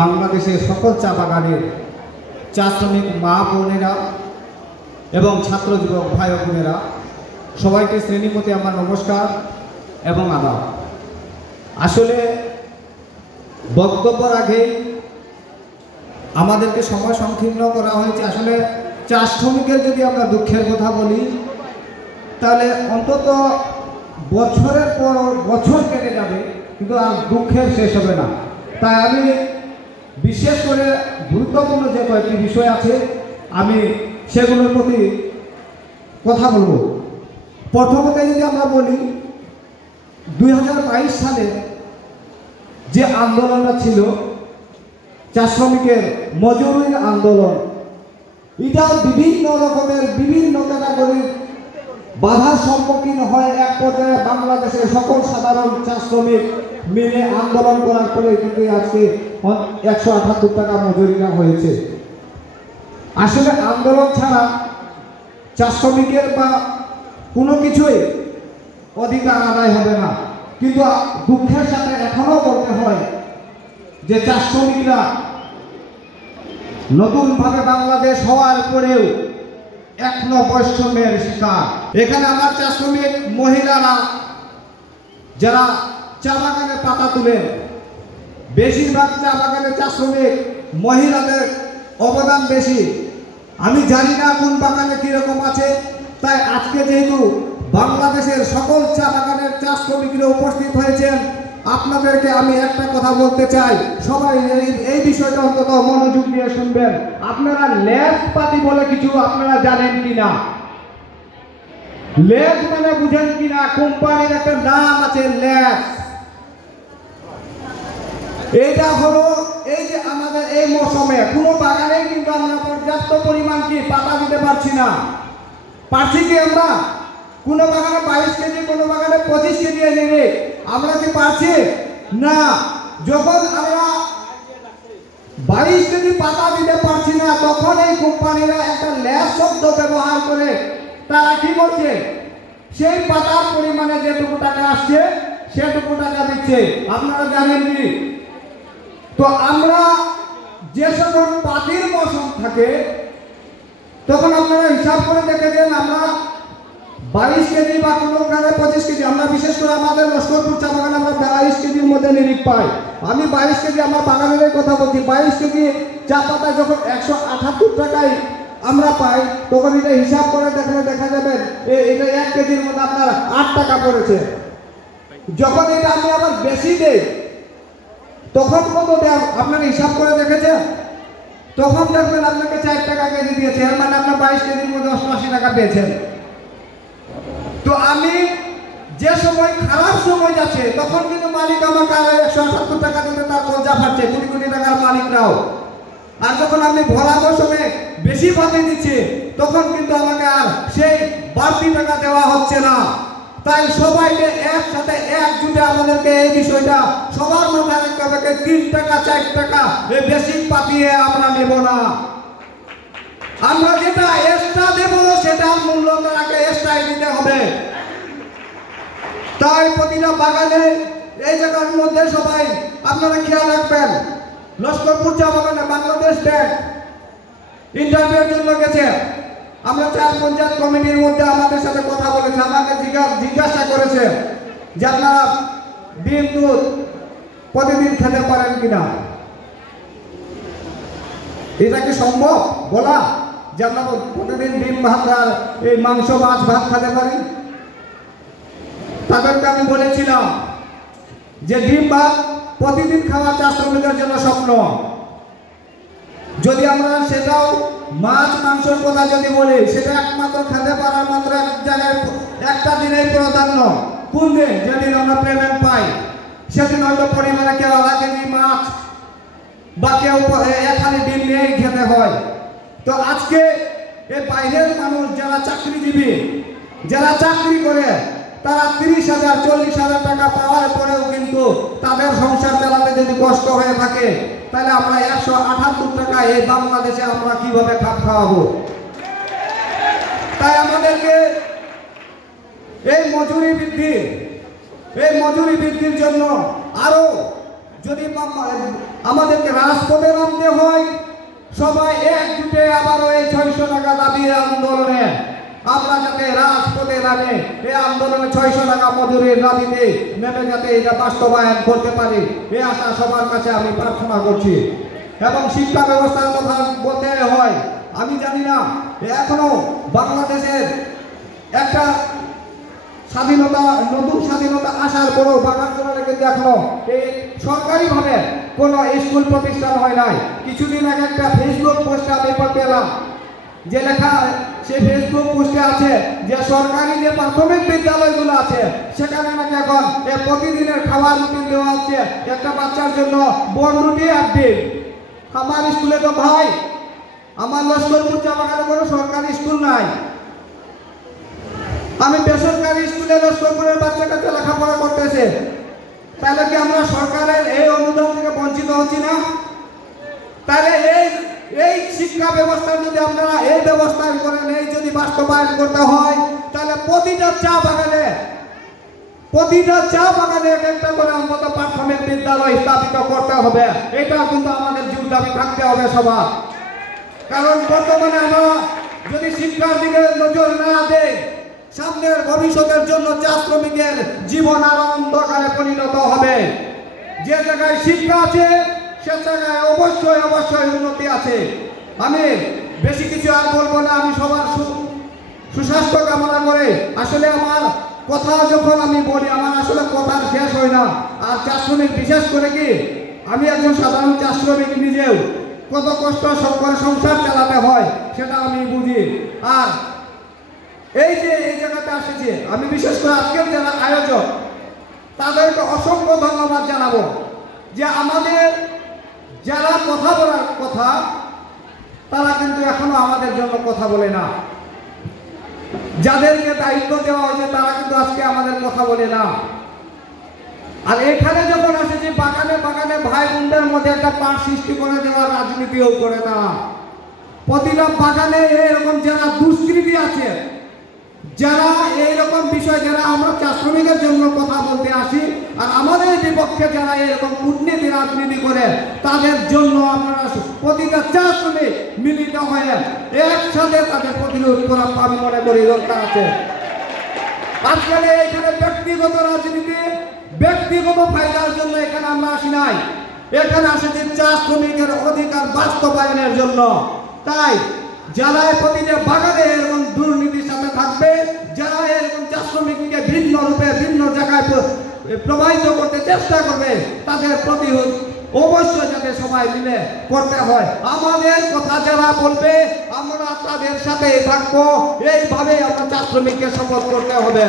বাংলাদেশের সকল চা বাগানের চা শ্রমিক মা বোনেরা এবং ছাত্র যুবক ভাই ও বোনেরা সবাইকে শ্রেণীমতে আমার নমস্কার এবং আদাব। আসলে বক্তব্যের আগেই আমাদেরকে সময় সংকীর্ণ করা হয়েছে। আসলে চা শ্রমিকের যদি আমরা দুঃখের কথা বলি তাহলে অন্তত বছরের পর বছর কেটে যাবে, কিন্তু আর দুঃখের শেষ হবে না। তাই আমি বিশেষ করে গুরুত্বপূর্ণ যে কয়েকটি বিষয় আছে আমি সেগুলোর প্রতি কথা বলবো। প্রথমত যদি আমরা বলি 2022 সালে যে আন্দোলনটা ছিল চা শ্রমিকের মজুরির আন্দোলন, এটা বিভিন্ন রকমের বিভিন্ন ক্যাটাগরির বাধার সম্মুখীন হয়। এক পর্যায়ে বাংলাদেশের সকল সাধারণ চা শ্রমিক মিলে আন্দোলন করার পরে কিন্তু আজকে 178 টাকা মজুরিটা হয়েছে। আসলে আন্দোলন ছাড়া চা শ্রমিকের বা কোনো কিছুই অধিকার আদায় হবে না, কিন্তু দুঃখের সাথে এখনো বলতে হয় যে চা শ্রমিকরা নতুনভাবে বাংলাদেশ হওয়ার পরেও এখনো বৈষম্যের শিকার। এখানে আমার চা শ্রমিক মহিলারা যারা চা বাগানে পাতা তুলেন, বেশিরভাগ চা বাগানে চা শ্রমিক মহিলাদের অবদান বেশি। আমি জানি না কোন বাগানে কিরকম আছে, তাই আজকে যেহেতু বাংলাদেশের সকল চা বাগানের চা শ্রমিকরা উপস্থিত হয়েছেন, আপনাদেরকে আমি একটা কথা বলতে চাই, সবাই এই বিষয়টা অন্তত মনোযোগ দিয়ে শুনবেন। আপনারা ল্যাব পাতি বলে কিছু আপনারা জানেন কিনা? ল্যাব মানে বুঝেন কিনা? কোম্পানির একটা নাম আছে ল্যাব। এইটা হলো এই যে আমাদের এই মৌসুমে কোনো বাগানে কিন্তু আমরা পর্যাপ্ত পরিমাণ কি পাতা দিতে পারছি না। পারছি কি আমরা? কোনো বাগানে 22 কেজি, কোনো বাগানে 25 কেজি নেবে, আমরা কি পারছি না? যখন আমরা 22 কেজি পাতা দিতে পারছি না, তখন এই কোম্পানিরা একটা ল্যাব শব্দ ব্যবহার করে তারা কি করছে? সেই পাতার পরিমাণে যেটুকু টাকা আসছে সেটুকু টাকা দিচ্ছে। আপনারা জানেন কি? তো আমরা যে সকল পাতির মৌসুম থাকে তখন আপনারা হিসাব করে দেখেছেন, আমরা 22 কেজি বা কোনো কারণে 25 কেজি, আমরা বিশেষ করে আমাদের লস্করপুর চা বাগানে আমরা 22 কেজির মধ্যে নিরিখ পাই। আমি 22 কেজি আমার বাগানের কথা বলছি। 22 কেজি চা পাতা যখন 178 টাকায় আমরা পাই, তখন এটা হিসাব করে দেখলে দেখা যাবে এটা 1 কেজির মধ্যে আপনার 8 টাকা পড়েছে। যখন এটা আমি আবার বেশি দেই তখন কত দেয় আপনারা হিসাব করে দেখেছেন? তখন দেখবেন আপনাকে 4 টাকা কেজি দিয়েছে, এর মানে আপনার 22 কেজির মধ্যে 88 টাকা পেয়েছেন। তো আমি যে সময় খারাপ সময় যাচ্ছে তখন কিন্তু মালিক আমাকে আরো 178 টাকা দিতে তার কলজা ফাটছে, কোটি কোটি টাকার মালিকরাও। আর যখন আপনি ভরা মৌসুমে বেশি পাতি দিচ্ছে তখন কিন্তু আমাকে আর সেই বাড়তি টাকা দেওয়া হচ্ছে না। তাই সবাইকে একসাথে একজুটে আমাদেরকে এই বিষয়টা সবার মাথায় রাখতে হবে, 3 টাকা 4 টাকা এই বেশি পাতিয়ে আমরা নেব না। আমরা যেটা এক্সট্রা দেব সেটার মূল্য তাকে এক্সট্রাই দিতে হবে। তাই প্রতিটা বাগানে এই জায়গার মধ্যে সবাই আপনারা খেয়াল রাখবেন। লস্করপুর চা বাগানে বাংলাদেশ ব্যাংক ইন্টারভিউর জন্য গেছে। আমরা চার পঞ্চায়েত কমিটির মধ্যে আমাদের সাথে কথা বলেছে, আমাকে জিজ্ঞাসা করেছে যে আপনারা ডিম দুধ প্রতিদিন খেতে পারেন কিনা। এটা কি সম্ভব বলা যে আপনারা প্রতিদিন ডিম ভাত আর এই মাংস মাছ ভাত খেতে পারেন? তাদেরকে আমি বলেছিলাম যে ডিম ভাত প্রতিদিন খাওয়া চা শ্রমিকের জন্য স্বপ্ন। যদি আমরা সেটাও মাছ মাংসের কথা যদি বলি, সেটা একমাত্র খেতে পারার মাত্র এক জায়গায় একটা দিনেই প্রাধান্য। কোন দিন? যেদিন আমরা পেমেন্ট পাই, সেদিন হয়তো পরিবারে কেউ আধা কেজি মাছ বা কেউ এখানে ডিম নিয়েই খেতে হয়। তো আজকে এই বাইরের মানুষ যারা চাকরিজীবী, যারা চাকরি করে, তারা 30,000 40,000 টাকা পাওয়ার পরেও কিন্তু তাদের সংসার চালাতে যদি কষ্ট হয়ে থাকে, তাহলে আমরা 178 টাকা এই বাংলাদেশে আমরা কিভাবে খাপ খাওয়াবো? তাই আমাদেরকে এই মজুরি বৃদ্ধির জন্য আরো যদি আমাদেরকে রাজপথে নামতে হয়, সবাই একজুটে আবারও এই 600 টাকা দাবি আন্দোলনে আমরা যাতে রাজপথে নামে এই আন্দোলনে 600 টাকা মজুরির দাবিতে নেমে যাতে এটা বাস্তবায়ন করতে পারি, এই আশা সবার কাছে আমি প্রার্থনা করছি। এবং শিক্ষা ব্যবস্থার কথা বলতে হয়, আমি জানি না এখনো বাংলাদেশের একটা স্বাধীনতা, নতুন স্বাধীনতা আসার পরেও বাগানজোড়ারে কিন্তু এখনো এই সরকারিভাবে কোনো স্কুল প্রতিষ্ঠান হয় নাই। কিছুদিন আগে একটা ফেসবুক পোস্টে আমি পেলাম, যে লেখা সেই ফেসবুক পোস্টে আছে যে সরকারি যে প্রাথমিক বিদ্যালয়গুলো আছে সেখানে নাকি এখন প্রতিদিনের খাবার রুটিন দেওয়া হচ্ছে একটা বাচ্চার জন্য বন রুটি 1 দিন। আমার স্কুলে তো ভাই, আমার লস্করপুর চা বাগানে কোনো সরকারি স্কুল নাই, আমি বেসরকারি স্কুলে লস্করপুরের বাচ্চা কাচ্চা লেখাপড়া করতেছে। তাহলে কি আমরা সরকারের এই অনুদান থেকে বঞ্চিত হচ্ছি না? তাহলে এই শিক্ষা ব্যবস্থা যদি আপনারা এই ব্যবস্থা করেন, এই যদি বাস্তবায়ন করতে হয়, তাহলে প্রতিটা চা বাগানে একটা করে অন্তত প্রাথমিক বিদ্যালয় স্থাপিত করতে হবে। এটা কিন্তু আমাদের জোর দাবি থাকতে হবে সবার। কারণ বর্তমানে আমরা যদি শিক্ষার দিকে নজর না দেই, সামনের ভবিষ্যতের জন্য চা শ্রমিকের জীবন আরো অন্ধকারে পরিণত হবে। যে জায়গায় শিক্ষা আছে সে জায়গায় অবশ্যই উন্নতি আছে। আমি বেশি কিছু আর বলবো না, আমি সবার সুস্বাস্থ্য কামনা করে আসলে আমার কথা যখন আমি বলি আমার আসলে কথার শেষ হয় না। আর চা শ্রমিক বিশেষ করে কি, আমি একজন সাধারণ চা শ্রমিক, নিজেও কত কষ্ট করে সংসার চালাতে হয় সেটা আমি বুঝি। আর এই যে এই জায়গাতে আসেছে, আমি বিশেষ করে আজকের যারা আয়োজক তাদেরকে অসংখ্য ধন্যবাদ জানাবো যে আমাদের যারা কথা বলার কথা তারা কিন্তু এখনো আমাদের জন্য কথা বলে না। যাদেরকে দায়িত্ব দেওয়া হয়েছে তারা কিন্তু আজকে আমাদের কথা বলে না। আর এখানে যখন আসেছে বাগানে ভাই বোনদের মধ্যে একটা পাঠ সৃষ্টি করে দেওয়ার রাজনীতিও করে তারা। প্রতিটা বাগানে এরকম যারা দুষ্কৃতী আছে, যারা এইরকম বিষয়, যারা আমরা চা শ্রমিকের জন্য কথা বলতে আসি আর আমাদের বিপক্ষে যারা এরকম কূটনীতি রাজনীতি করে, তাদের জন্য আপনারা প্রতিটা চা শ্রমিক মিলিত হয়ে একসাথে তাদের প্রতিরোধ করা আমি মনে করি দরকার আছে। আজকাল এখানে ব্যক্তিগত রাজনীতি, ব্যক্তিগত ফায়দার জন্য এখানে আমরা আসি নাই, এখানে আসেছি চা শ্রমিকের অধিকার বাস্তবায়নের জন্য। তাই যারা প্রতিটা বাগানে এরকম দুর্নীতির সাথে থাকবে, যারা এরকম চা শ্রমিককে ভিন্ন রূপে ভিন্ন জায়গায় প্রবাহিত করতে চেষ্টা করবে, তাদের প্রতিরোধ অবশ্যই যাতে সবাই মিলে করতে হয়। আমাদের কথা যারা বলবে আমরা তাদের সাথে থাকবো, এইভাবে আমরা চা শ্রমিককে শপথ করতে হবে।